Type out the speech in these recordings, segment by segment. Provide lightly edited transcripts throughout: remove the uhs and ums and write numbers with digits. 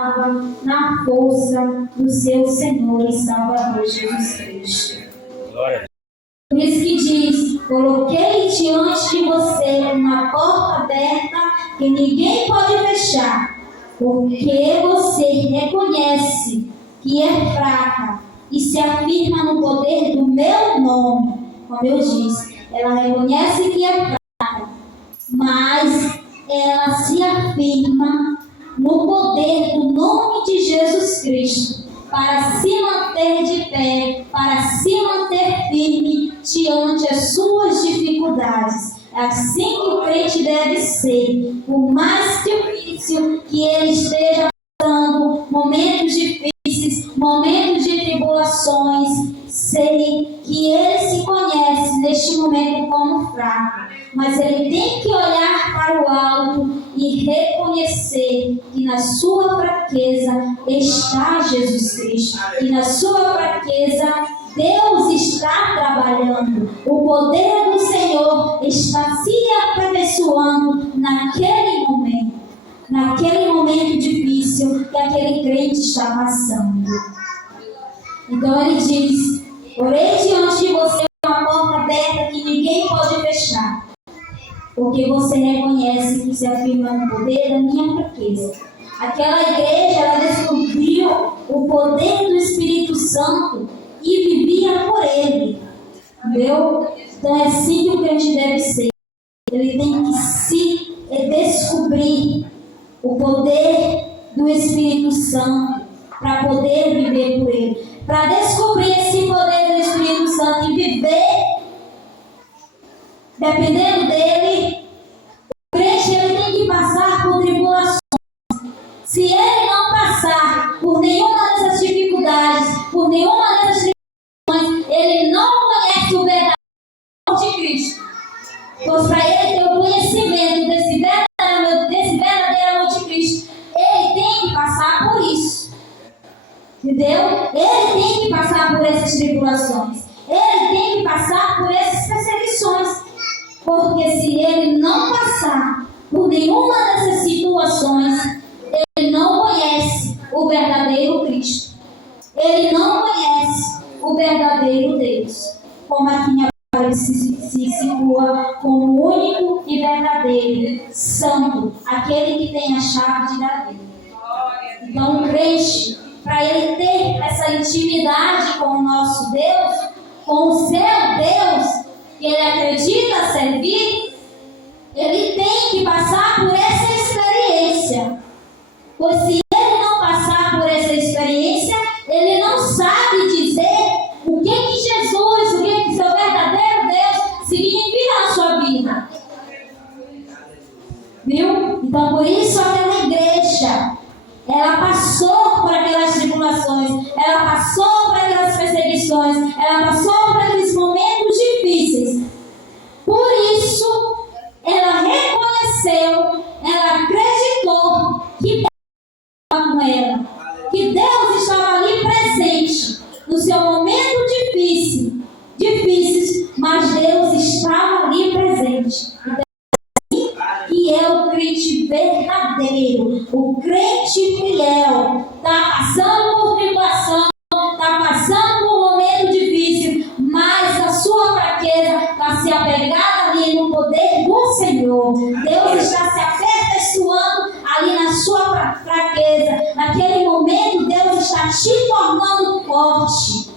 confiava na força do seu Senhor e Salvador Jesus Cristo. Glória. Por isso que diz: coloquei diante de você uma porta aberta que ninguém pode fechar, porque você reconhece que é fraca e se afirma no poder do meu nome. Como eu disse, ela reconhece que é fraca, mas ela se afirma no poder do nome de Jesus Cristo, para se manter de pé, para se manter firme diante as suas dificuldades. É assim que o crente deve ser. Por mais difícil que ele esteja passando, momentos difíceis, momentos de tribulações, sei que ele se conhece neste momento como fraco, mas ele tem que olhar para o alto e reconhecer que na sua fraqueza está Jesus Cristo, e na sua fraqueza Deus está trabalhando. O poder do Senhor está se aperfeiçoando naquele momento difícil que aquele crente está passando. Então ele diz: porém diante de você uma porta aberta que ninguém pode fechar, porque você reconhece que se afirma no poder da minha fraqueza. Aquela igreja, ela descobriu o poder do Espírito Santo e vivia por ele. Entendeu? Então é assim que o crente deve ser. Ele tem que se descobrir o poder do Espírito Santo para poder viver por ele. Para descobrir esse poder do Espírito Santo e viver dependendo dele, o crente ele tem que passar por tribulações. Se ele não passar por nenhuma dessas dificuldades, por nenhuma dessas tribulações, ele não conhece o verdadeiro amor de Cristo. Pois para ele ter o conhecimento desse verdadeiro amor de Cristo, ele tem que passar por isso. Entendeu? Ele tem que passar por essas tribulações. Ele tem que passar por essas perseguições. Porque se ele não passar por nenhuma dessas situações, ele não conhece o verdadeiro Cristo. Ele não conhece o verdadeiro Deus. Como aqui em Apocalipse se situa como único e verdadeiro, santo, aquele que tem a chave de Davi. Então o crente, para ele ter essa intimidade com o nosso Deus, com o seu Deus, que ele acredita servir, ele tem que passar por essa experiência. Pois se ele não passar por essa experiência, ele não sabe dizer o que Jesus, o que seu verdadeiro Deus significa na sua vida. Viu? Então por isso aquela igreja, ela passou por aquelas tribulações, ela passou por aquelas perseguições, ela passou por aqueles momentos difíceis. Por isso, ela reconheceu, ela acreditou que Deus estava com ela, que Deus estava ali presente no seu momento difíceis, mas Deus estava ali presente. Que é o crente verdadeiro, o crente fiel, está passando por tribulação, está passando por um momento difícil, mas a sua fraqueza está se apegada ali no poder do Senhor. Deus está se aperfeiçoando ali na sua fraqueza. Naquele momento, Deus está te tornando forte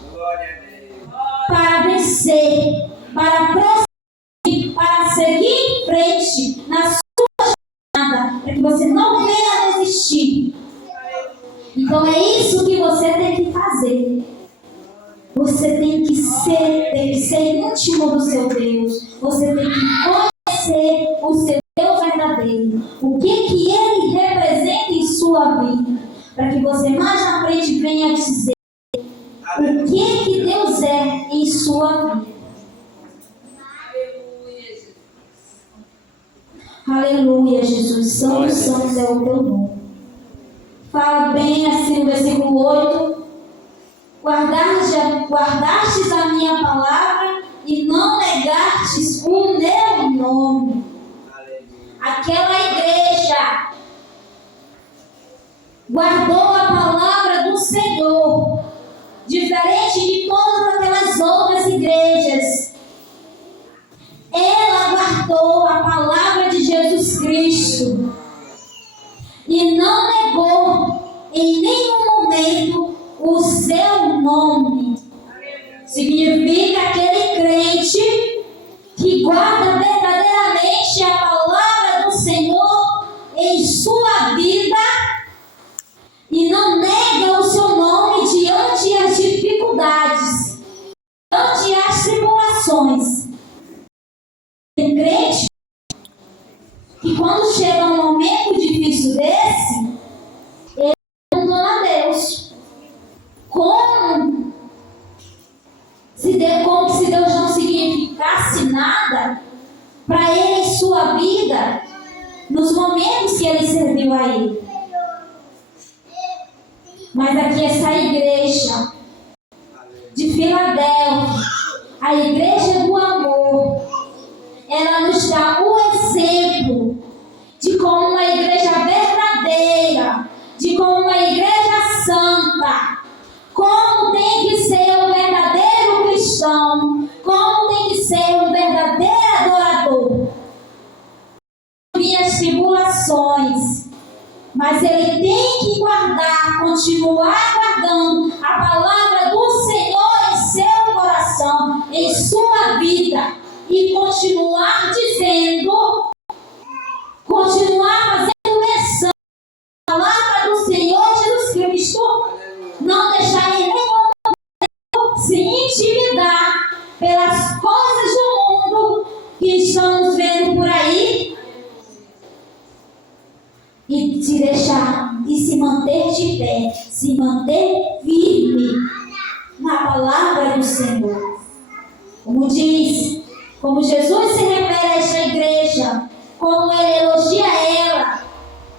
para vencer, para prosseguir, para seguir em frente na sua jornada, para que você não venha desistir. Então é isso que você tem que fazer. Você tem que ser íntimo do seu Deus. Você tem que conhecer o seu Deus verdadeiro. O que ele representa em sua vida. Para que você mais na frente venha dizer o que Deus é em sua vida. Aleluia, Jesus. Santo, santo é o teu nome. Fala bem assim no versículo 8. Guardastes a minha palavra e não negastes o meu nome. Aquela igreja guardou a palavra do Senhor, diferente de todas aquelas outras igrejas. Ela guardou a palavra de Jesus Cristo e não negou em nenhum momento o seu nome. Significa aquele crente que guarda verdadeiramente a palavra do Senhor em sua vida e não nega o seu nome diante as dificuldades, diante as tribulações. Tem crente que quando chega um momento difícil desse, ele abandona a Deus. Como se Deus não significasse nada para ele em sua vida, nos momentos que ele serviu a ele. Mas aqui essa igreja de Filadélfia, a igreja do amor, ela nos dá o exemplo de como uma igreja verdadeira, de como uma igreja santa, como tem que ser um verdadeiro cristão, como tem que ser um verdadeiro adorador. As tribulações, mas ele tem que guardar, continuar guardando a palavra do Senhor em seu coração, em sua vida, e continuar dizendo, continuar fazendo menção à palavra do Senhor Jesus Cristo, não deixar em nenhum momento se intimidar pelas coisas do mundo que estamos vendo por aí, e se deixar e se manter de pé, se manter firme na palavra do Senhor. Como diz, como Jesus se refere a esta igreja, como ele elogia ela,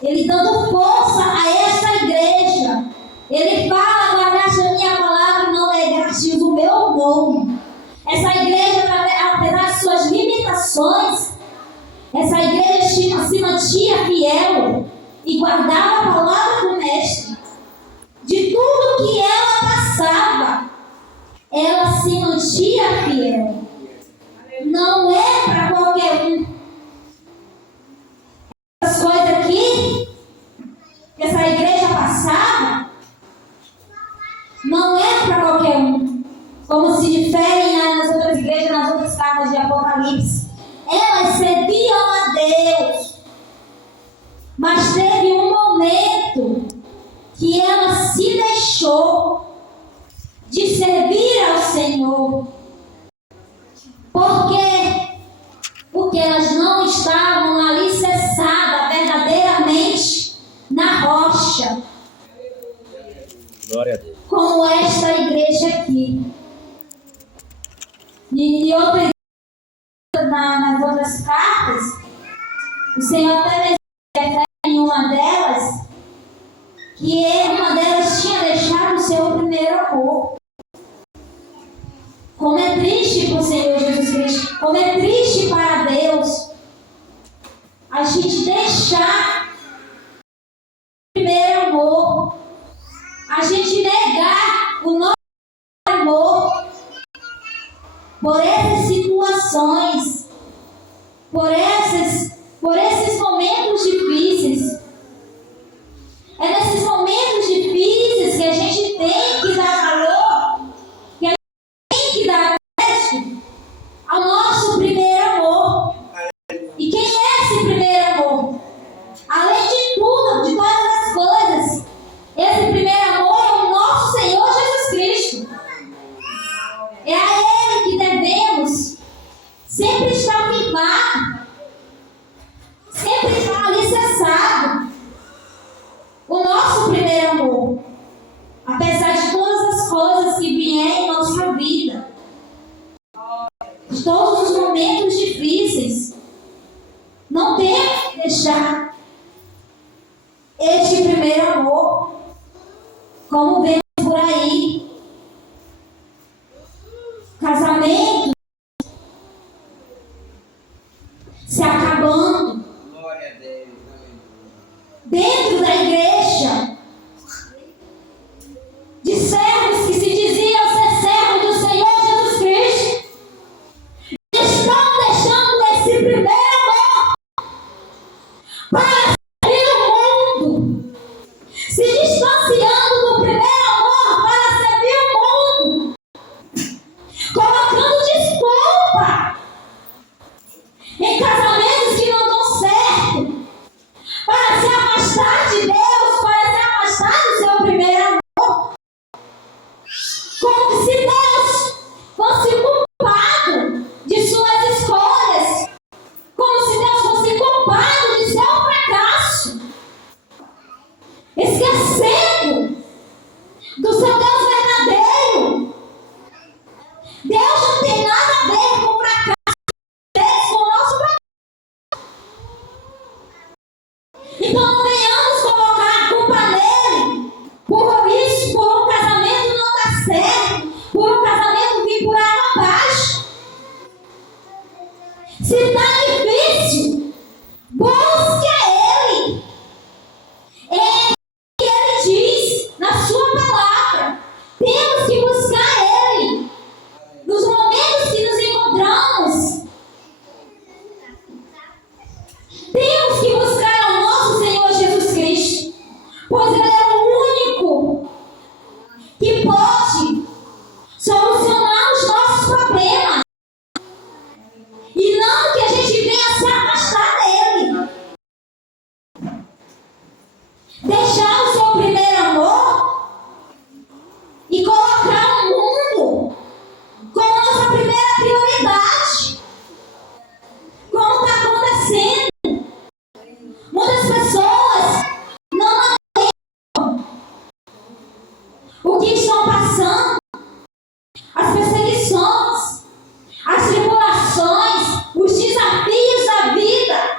ele dando força a esta igreja. Ele fala: guardaste a minha palavra, não negaste o meu nome. Essa igreja, apesar de suas limitações, essa igreja se mantinha fiel e guardava a palavra do Mestre. De tudo que ela passava, ela se mantinha fiel. Não é para qualquer um. Essas coisas aqui que essa igreja passava, não é para qualquer um. Como se diferem nas outras igrejas, nas outras cartas de Apocalipse. Elas serviam a Deus. Mas teve um momento que ela se deixou de servir ao Senhor. Por quê? Porque elas não estavam alicerçadas verdadeiramente na rocha. Glória a Deus. Como esta igreja aqui. E outras nas outras cartas, o Senhor até mesmo refere em uma delas, que uma delas tinha deixado o seu primeiro amor. Como é triste para o Senhor Jesus Cristo, como é triste para Deus a gente deixar o primeiro amor, a gente negar o nosso amor por essas situações, por esses momentos difíceis. É nesses momentos difíceis que a gente tem que dar valor, que a gente tem que dar crédito ao nosso primeiro amor. E quem é esse primeiro amor? Além de tudo, de todas as coisas, esse primeiro amor é o nosso Senhor Jesus Cristo. É a Ele que devemos sempre estar firmado, sempre estar alicerçado. O nosso primeiro amor, apesar de todas as coisas que vierem em nossa vida, de todos os momentos difíceis, não temos que deixar este primeiro amor, como vemos por aí, casamento se acabando. Glória a Deus. Dentro da igreja, o que estão passando, as perseguições, as tribulações, os desafios da vida,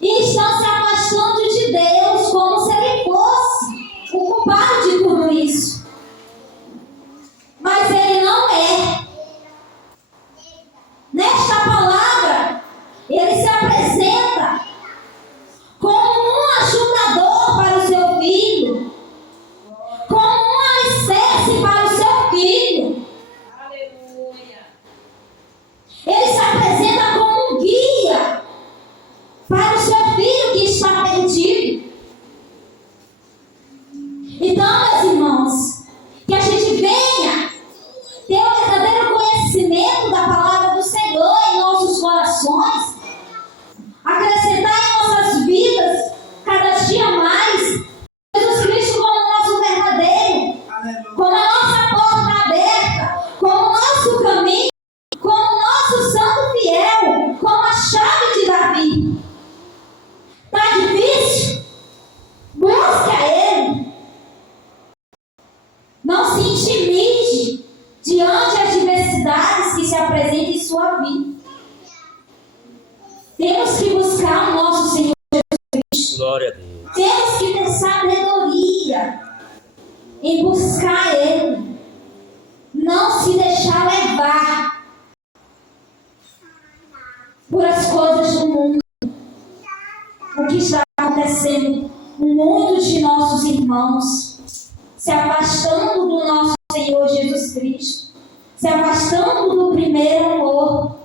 e estão se afastando de Deus como se Ele fosse o culpado de tudo isso. Mas Ele não é. Nesta palavra, Ele se apresenta como um ajudador para o seu filho, como um alicerce para o seu filho. Aleluia. Ele se apresenta como um guia para o seu filho que está perdido. Então, meus irmãos, que a gente venha ter o verdadeiro conhecimento da palavra do Senhor em nossos corações, acrescentar em nossas vidas cada dia mais Jesus Cristo como nosso verdadeiro, como a nossa porta aberta, como o nosso caminho, como o nosso santo fiel, como a chave de Davi. Está difícil? Busque a Ele. Não se intimide diante das adversidades que se apresentam em sua vida. Temos que buscar o nosso Senhor Jesus Cristo. Glória a Deus. Temos que ter sabedoria em buscar Ele. Não se deixar levar por as coisas do mundo. O que está acontecendo com muitos de nossos irmãos, se afastando do nosso Senhor Jesus Cristo, se afastando do primeiro amor,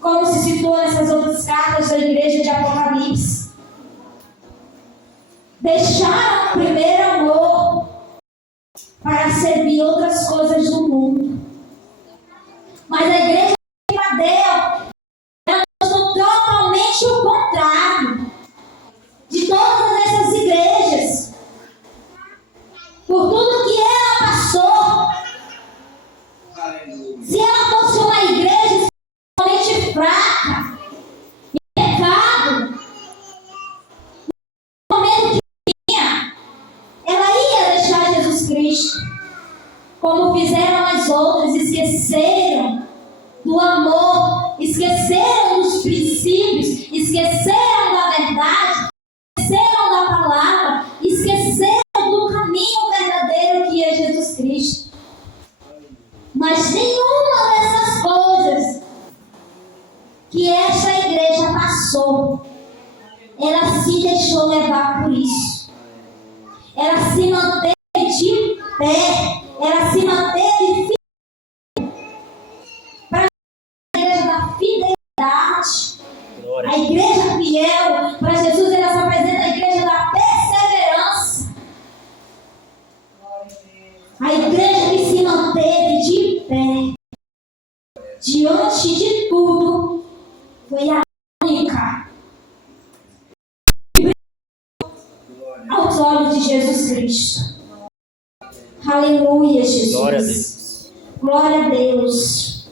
como se situa nessas outras cartas da igreja de Apocalipse. Deixaram o primeiro amor para servir outras coisas do mundo. Mas a igreja de Filadélfia, ela mostrou totalmente o contrário de todas essas igrejas. Por tudo que ela passou, se ela fosse uma igreja extremamente fraca, em pecado, no momento que tinha, ela ia deixar Jesus Cristo, como fizeram as outras, esqueceram do amor, esqueceram dos princípios, esqueceram da verdade, esqueceram da palavra, esqueceram do caminho verdadeiro que é Jesus Cristo. Mas nenhuma dessas coisas que esta igreja passou, ela se deixou levar por isso. Ela se manteve de pé, ela se manteve firme para a igreja da fidelidade. A igreja fiel para Jesus, ela se apresenta a igreja da perseverança. A igreja que se manteve de pé diante de tudo foi a única aos olhos de Jesus Cristo. Aleluia, Jesus. Glória a Deus. Glória a Deus.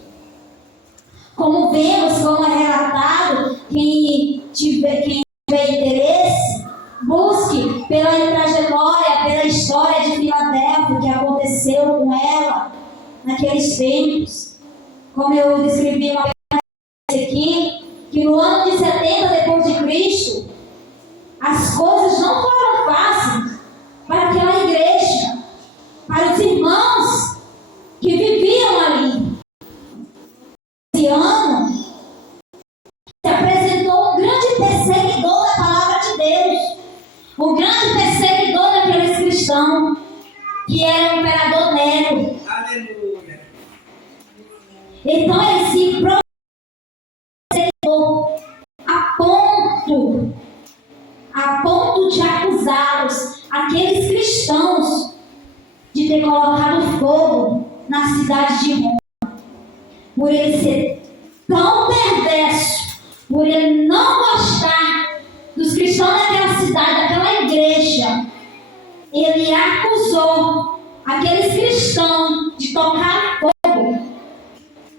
Como vemos, como é relatado, quem tiver interesse, busque pela trajetória, pela história de Filadélfia, que aconteceu com ela naqueles tempos. Como eu descrevi uma vez aqui, que no ano de 70 depois de Cristo, as coisas não foram fáceis para aquela igreja, para os irmãos que viviam ali. Esse ano se apresentou um grande perseguidor da palavra de Deus, um grande perseguidor daqueles cristãos, que era o imperador Nero. Aleluia. Então ele se perseguiu a ponto de acusá-los, aqueles cristãos, de ter colocado fogo na cidade de Roma, por ele ser tão perverso, por ele não gostar dos cristãos daquela cidade, daquela igreja. Ele acusou aqueles cristãos de tocar fogo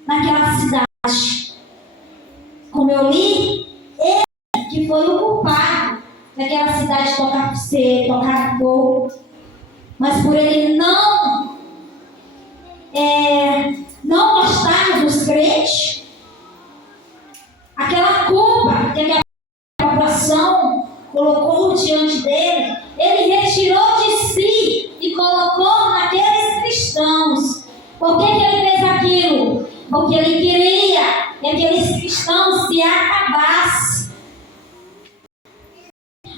naquela cidade. Como eu li, ele que foi o culpado daquela cidade tocar fogo. Mas por ele não gostar dos crentes, aquela culpa que aquela população colocou diante dele, ele retirou de si e colocou naqueles cristãos. Por que ele fez aquilo? Porque ele queria que aqueles cristãos se acabassem.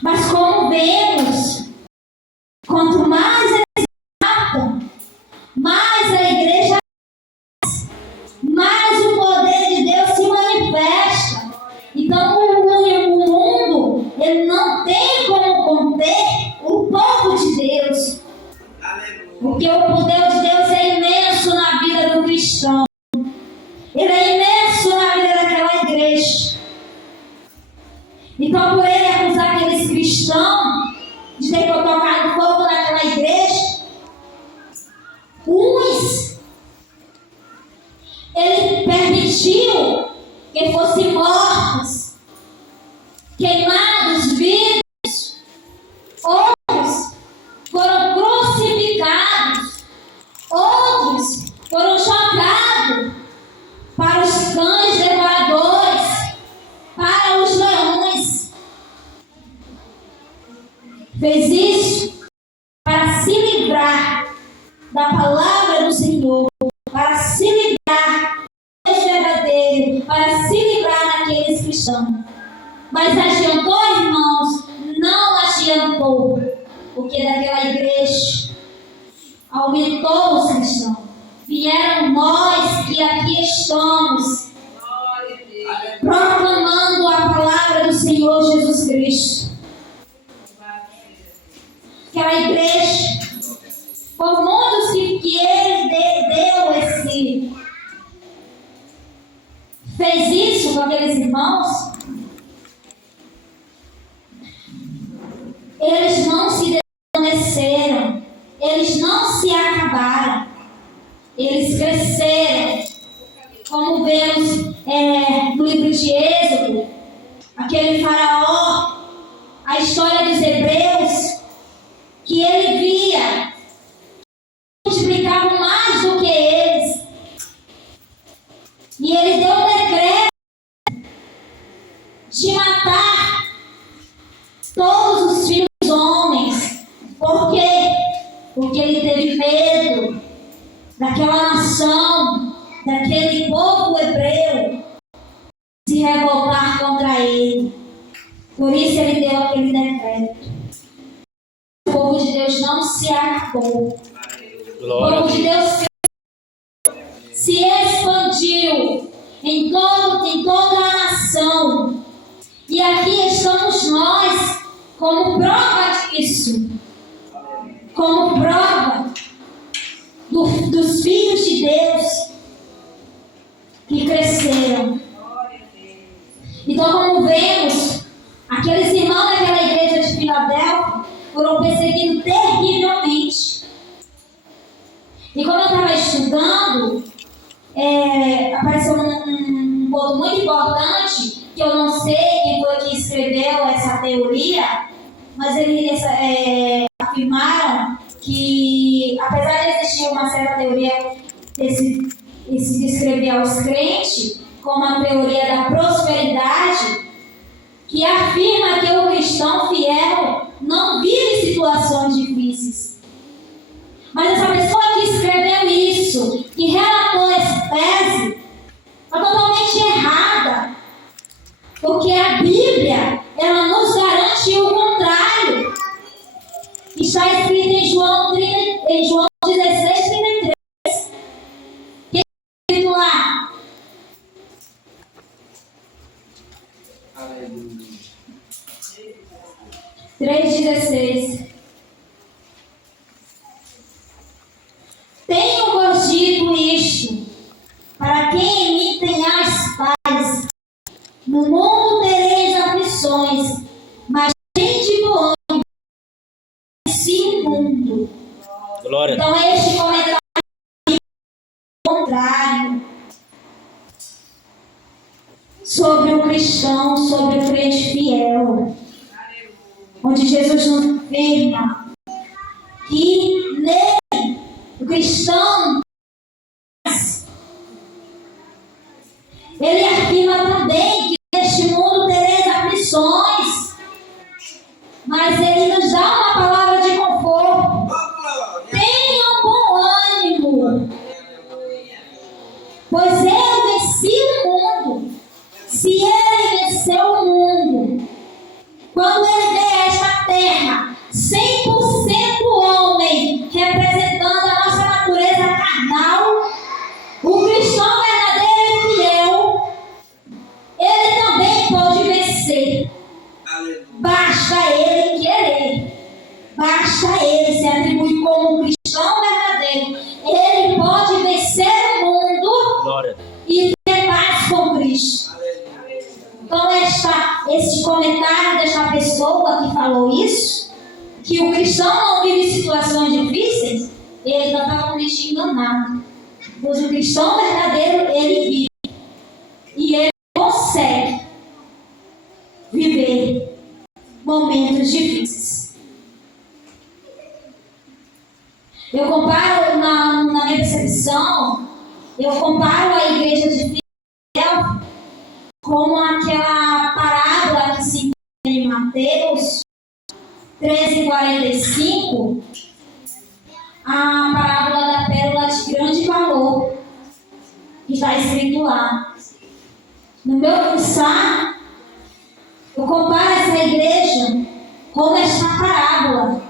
Mas como vemos, quanto mais eles matam, mais a igreja, mais o poder de Deus se manifesta. Então o mundo, ele não tem como conter o povo de Deus. Porque o poder de Deus é imenso na vida do cristão. Ele é imenso na vida daquela igreja. Então, por ele acusar aqueles cristãos de ter tocado fogo naquela igreja, ele permitiu que fossem mortos, queimados, vivos. Outros foram crucificados. Outros foram jogados para os cães devoradores, para os leões. Fez isso para se livrar da palavra do Senhor, para se livrar do verdadeiro, para se livrar daqueles cristãos. Mas adiantou, irmãos? Não adiantou, porque daquela igreja aumentou os cristãos. Vieram nós que aqui estamos proclamando a palavra do Senhor Jesus Cristo. Aquela igreja, por muitos que ele deu fez isso com aqueles irmãos, eles não se desvaneceram, eles não se acabaram, eles cresceram. Como vemos no livro de Êxodo, aquele faraó, a história dos hebreus, que ele via que multiplicavam mais do que eles, e ele deu um decreto de matar todos os filhos dos homens. Por quê? Porque ele teve medo daquela nação, daquele povo hebreu se revoltar contra ele. Por isso ele deu aquele decreto. O povo de Deus não se acabou. O povo de Deus se expandiu em toda a nação. E aqui estamos nós como prova disso. Como prova dos filhos de Deus que cresceram. Então, como vemos, aqueles irmãos daquela igreja de Filadélfia foram perseguidos terrivelmente. E quando eu estava estudando, apareceu um ponto muito importante, que eu não sei quem foi que escreveu essa teoria, mas eles afirmaram que, apesar de existir uma certa teoria que se descrevia aos crentes, como a teoria da prosperidade, que afirma que o cristão fiel não vive situações difíceis. Mas essa pessoa que escreveu isso, que relatou essa tese, está totalmente errada. Porque a Bíblia, ela nos garante o contrário. Está escrito em João 16:33. Que é escrito lá? Aleluia. 3,16. Tenho-vos dito isto, para quem em mim tenhais paz. No mundo tereis aflições, mas tende bom ânimo, venci o mundo. Glória. Então este comentário é contrário sobre o cristão, sobre o crente fiel, onde Jesus nos afirma que facilmente enganado. Pois o cristão verdadeiro, ele vive. E ele consegue viver momentos difíceis. Eu comparo, na minha percepção, eu comparo a igreja de Filadélfia como aquela parábola que se encontra em Mateus 13:45, a parábola da pérola de grande valor, que está escrito lá. No meu pensar, eu comparo essa igreja com esta parábola.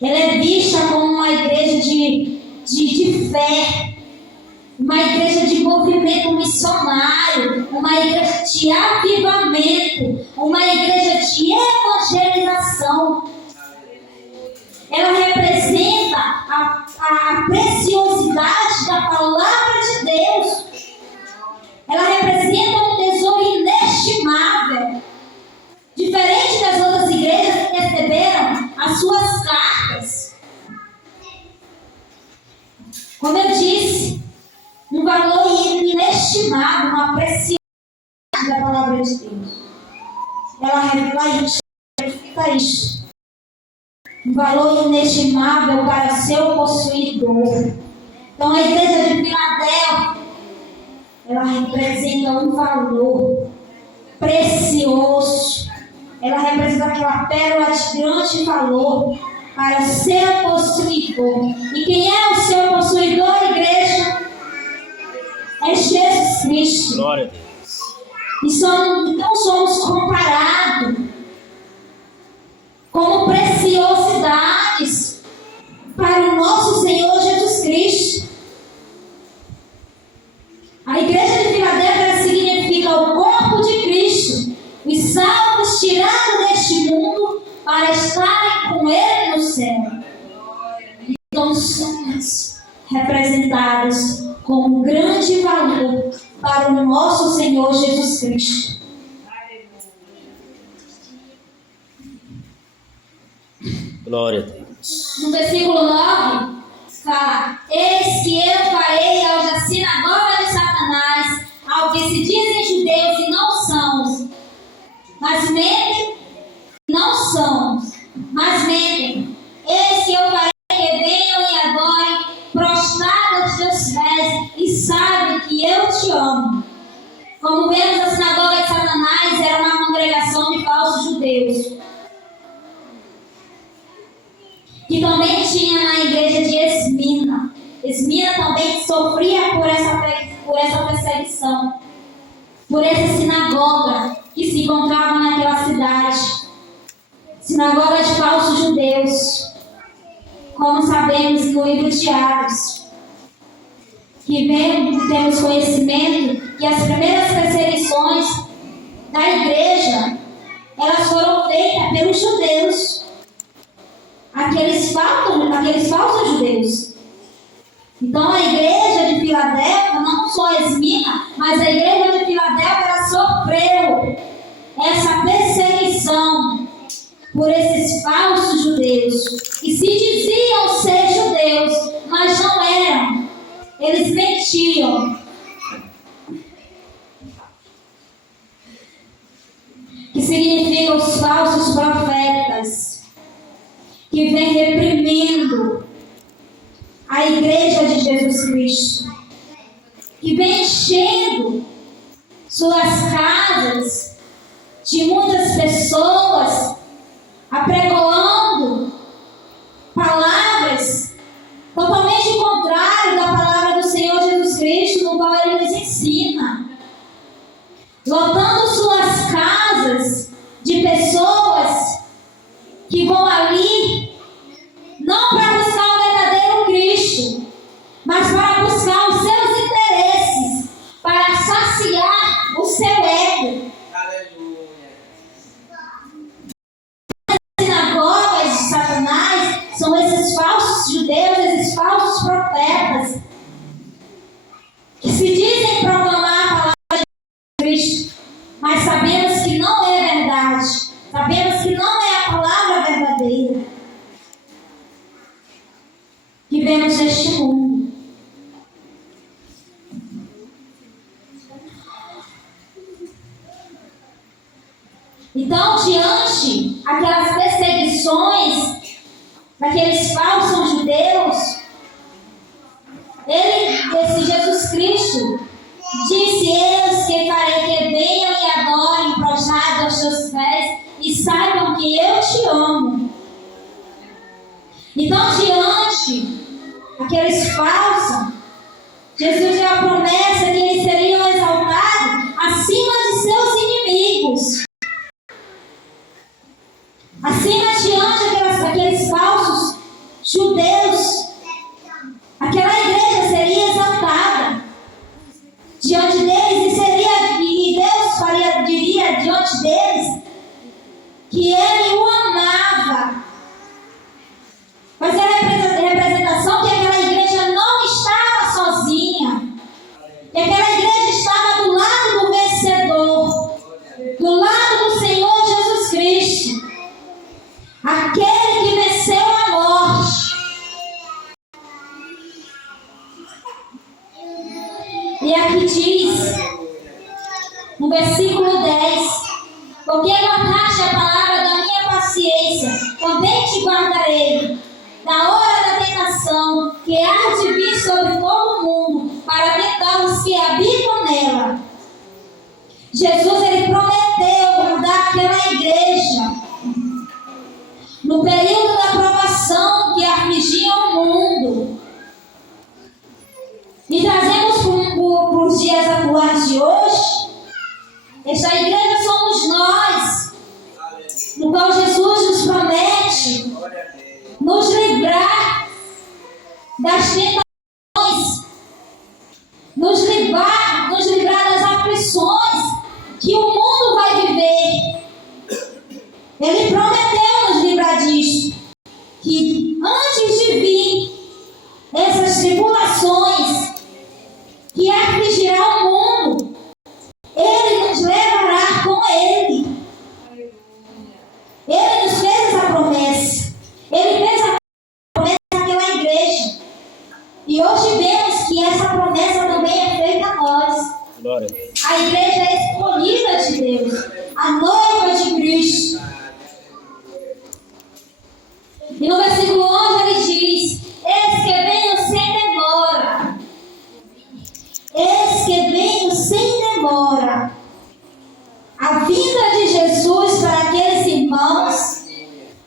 Ela é vista como uma igreja de fé, uma igreja de movimento missionário, uma igreja de avivamento, uma igreja de evangelização. Ela representa a preciosidade da palavra de Deus. Ela representa um tesouro inestimável. Diferente das outras igrejas que receberam as suas cartas. Como eu disse, um valor inestimável, uma preciosidade da palavra de Deus. Ela reflete isso. Um valor inestimável para seu possuidor. Então a igreja de Filadélfia, ela representa um valor precioso. Ela representa aquela pérola de grande valor para seu possuidor. E quem é o seu possuidor, igreja? É Jesus Cristo. Glória a Deus. Então somos comparados como preciosidades para o nosso Senhor Jesus Cristo. A igreja de Filadélfia significa o corpo de Cristo, os salvos tirados deste mundo para estarem com Ele no céu. Então somos representados com um grande valor para o nosso Senhor Jesus Cristo. Glória a Deus. No versículo 9, fala: eis que eu farei aos da sinagoga de Satanás, ao que se dizem judeus e não são, mas mentem, não são, mas mentem. Eis que eu farei que venham e adorem, prostrados aos teus pés, e sabem que eu te amo. Como vemos, a sinagoga de Satanás era uma congregação de falsos judeus, que também tinha na igreja de Esmina. Esmina também sofria por essa perseguição, por essa sinagoga que se encontrava naquela cidade. Sinagoga de falsos judeus. Como sabemos no livro de Atos, que temos conhecimento que as primeiras perseguições da igreja, elas foram feitas pelos judeus. Aqueles falsos judeus. Então a igreja de Filadélfia, não só Esmina, mas a igreja de Filadélfia, ela sofreu essa perseguição por esses falsos judeus, que se diziam ser judeus, mas não eram. Eles mentiam. Que significa os falsos profetas, que vem reprimindo a igreja de Jesus Cristo, que vem enchendo suas casas de muitas pessoas, apregoando palavras totalmente contrárias da palavra do Senhor Jesus Cristo, no qual Ele nos ensina, lotando suas casas de pessoas que vão ali não para buscar o verdadeiro Cristo, mas para buscar os seus interesses, para saciar o seu ego. As sinagogas de Satanás são esses falsos judeus, esses falsos profetas, que se dizem proclamar a palavra de Cristo, mas sabemos que não é verdade. Sabemos que não é a palavra verdadeira. vivemos neste mundo. Então, diante aquelas perseguições daqueles falsos judeus, esse Jesus Cristo disse: eis que farei que venham e adorem prostrados aos teus pés e saibam que eu te amo. Então, diante aqueles falsos, Jesus deu a promessa que eles seriam exaltados acima de seus inimigos. Acima, diante daqueles falsos judeus, aquela igreja seria exaltada diante deles e Deus diria diante deles que Ele o amava. Mas era a representação que aquela igreja não estava sozinha, que aquela igreja estava do lado do vencedor, do lado do Senhor Jesus Cristo, aquele que venceu a morte. E aqui diz, no versículo 10: porque guardaste a palavra da minha paciência, também te guardarei na hora da tentação, que há de vir sobre todo o mundo, para tentar os que habitam nela. Jesus, ele prometeu guardar aquela igreja no período da provação que afligia o mundo. E trazemos para os dias atuais de hoje, esta igreja somos nós, no qual Jesus nos promete nos livrar das tentações, nos livrar das aflições que o mundo vai viver. Ele prometeu nos livrar disto, que antes de vir essas tribulações que afligirá o mundo, Ele nos levará com Ele. Ele nos fez essa promessa. Ele fez a promessa àquela igreja. E hoje vemos que essa promessa também é feita a nós. Glória. A igreja é escolhida de Deus, a noiva de Cristo. E no versículo 11 ele diz: eis que venho sem demora. Eis que venho sem demora. A vinda de Jesus para aqueles irmãos,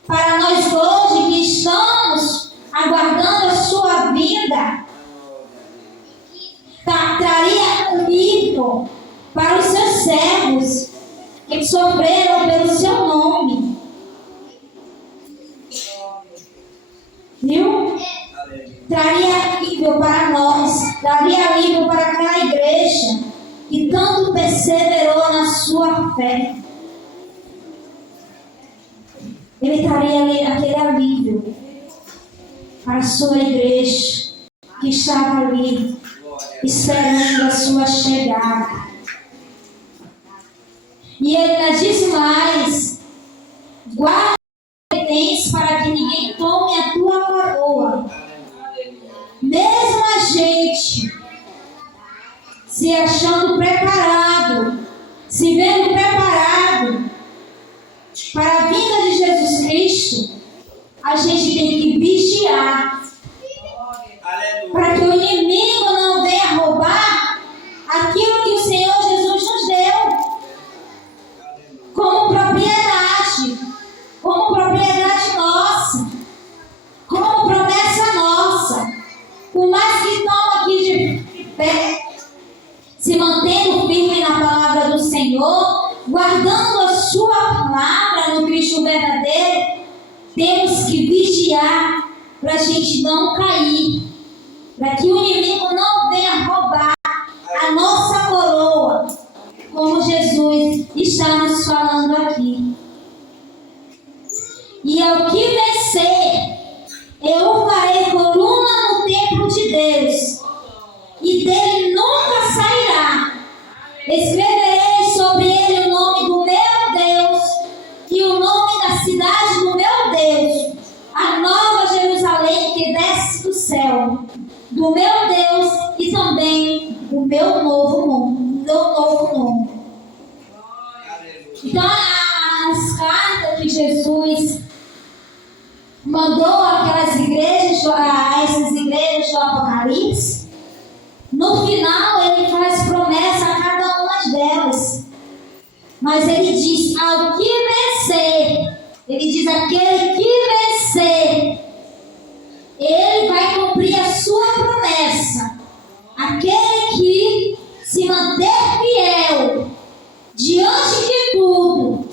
para nós hoje que estamos aguardando a sua vinda, traria alívio para os seus servos que sofreram pelo seu nome. Viu? Traria alívio para nós, traria alívio para aquela igreja que tanto perseverou na sua fé. Ele traria aquele alívio para a sua igreja que estava ali esperando a sua chegada. E ele ainda disse mais: guarda o que tens para que ninguém tome a tua coroa. Mesmo a gente se achando preparado, se vendo preparado para a vinda de Jesus Cristo, a gente tem que vigiar para que o inimigo não venha roubar aquilo que o Senhor Jesus nos deu como propriedade nossa, como promessa nossa. Por mais que estamos aqui de pé, se mantendo firme na palavra do Senhor, guardando a sua palavra no Cristo verdadeiro, temos que vigiar para a gente não cair, para que o inimigo não venha roubar a nossa coroa, como Jesus está nos falando aqui. E ao que vencer, eu o farei coluna no templo de Deus, e dele nunca sairá. Escreverei sobre ele o nome do meu Deus e o nome da cidade do meu Deus, a nova Jerusalém que desce do céu, do meu Deus e também o meu novo nome. Então, as cartas que Jesus mandou aquelas igrejas, a essas igrejas do Apocalipse, no final ele faz promessa a cada uma delas. Mas ele diz, ao que vencer, ele diz, aquele que vencer, ele vai cumprir a sua promessa. Aquele que se manter fiel diante de tudo,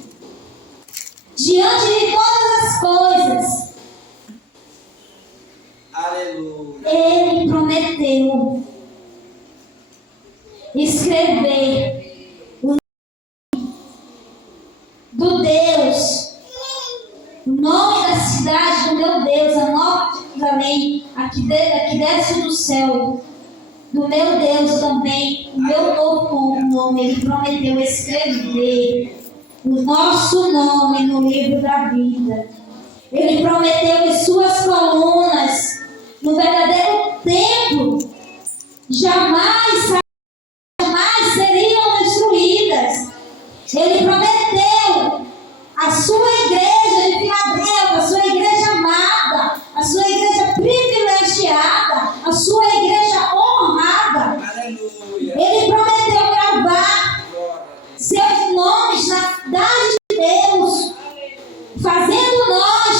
diante de todas as coisas, aleluia, ele prometeu escrever o nome do Deus, o nome da cidade do meu Deus, a Nova Jerusalém, aqui desce do céu, do meu Deus também, o meu novo nome. Ele prometeu escrever o nosso nome no livro da vida. Ele prometeu em suas colunas, no verdadeiro templo, jamais seriam destruídas. Ele prometeu a sua igreja de Filadélfia, a sua igreja amada, a sua igreja privilegiada, a sua igreja honrada. aleluia. Ele prometeu gravar seus nomes na cidade de Deus,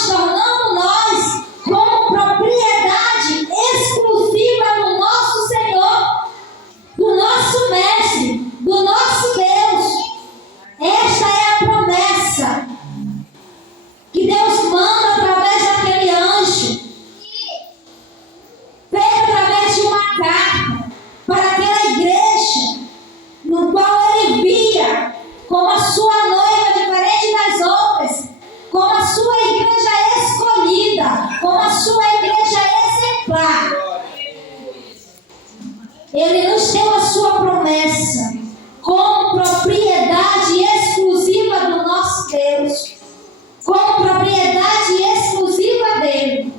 tornando nós como propriedade exclusiva do nosso Senhor, do nosso Mestre, do nosso Deus. Esta é a promessa que Deus manda através daquele anjo, feito através de uma carta para aquela igreja, no qual ele via como a sua noiva diferente das outras, como a sua igreja escolhida, como a sua igreja exemplar. Ele nos deu a sua promessa como propriedade exclusiva do nosso Deus, como propriedade exclusiva dele.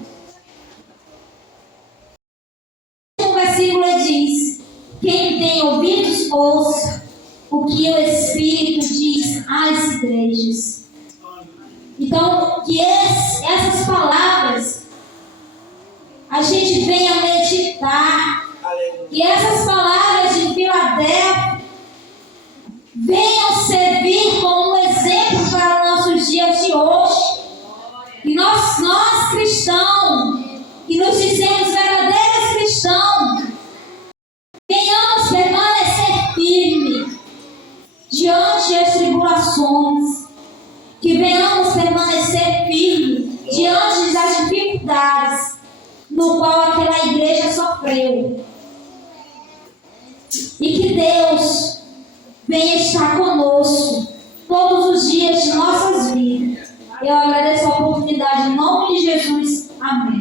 O versículo diz: quem tem ouvidos, ouça o que o Espírito diz às igrejas. Então, que essas palavras a gente venha meditar, que essas palavras de Filadélfia venham servir como exemplo para os nossos dias de hoje. E nós cristãos, que nos dizemos verdadeiros cristãos, venhamos permanecer firmes diante das tribulações, que venhamos permanecer firmes diante das dificuldades no qual aquela igreja sofreu. E que Deus venha estar conosco todos os dias de nossas vidas. Eu agradeço a oportunidade em nome de Jesus. Amém.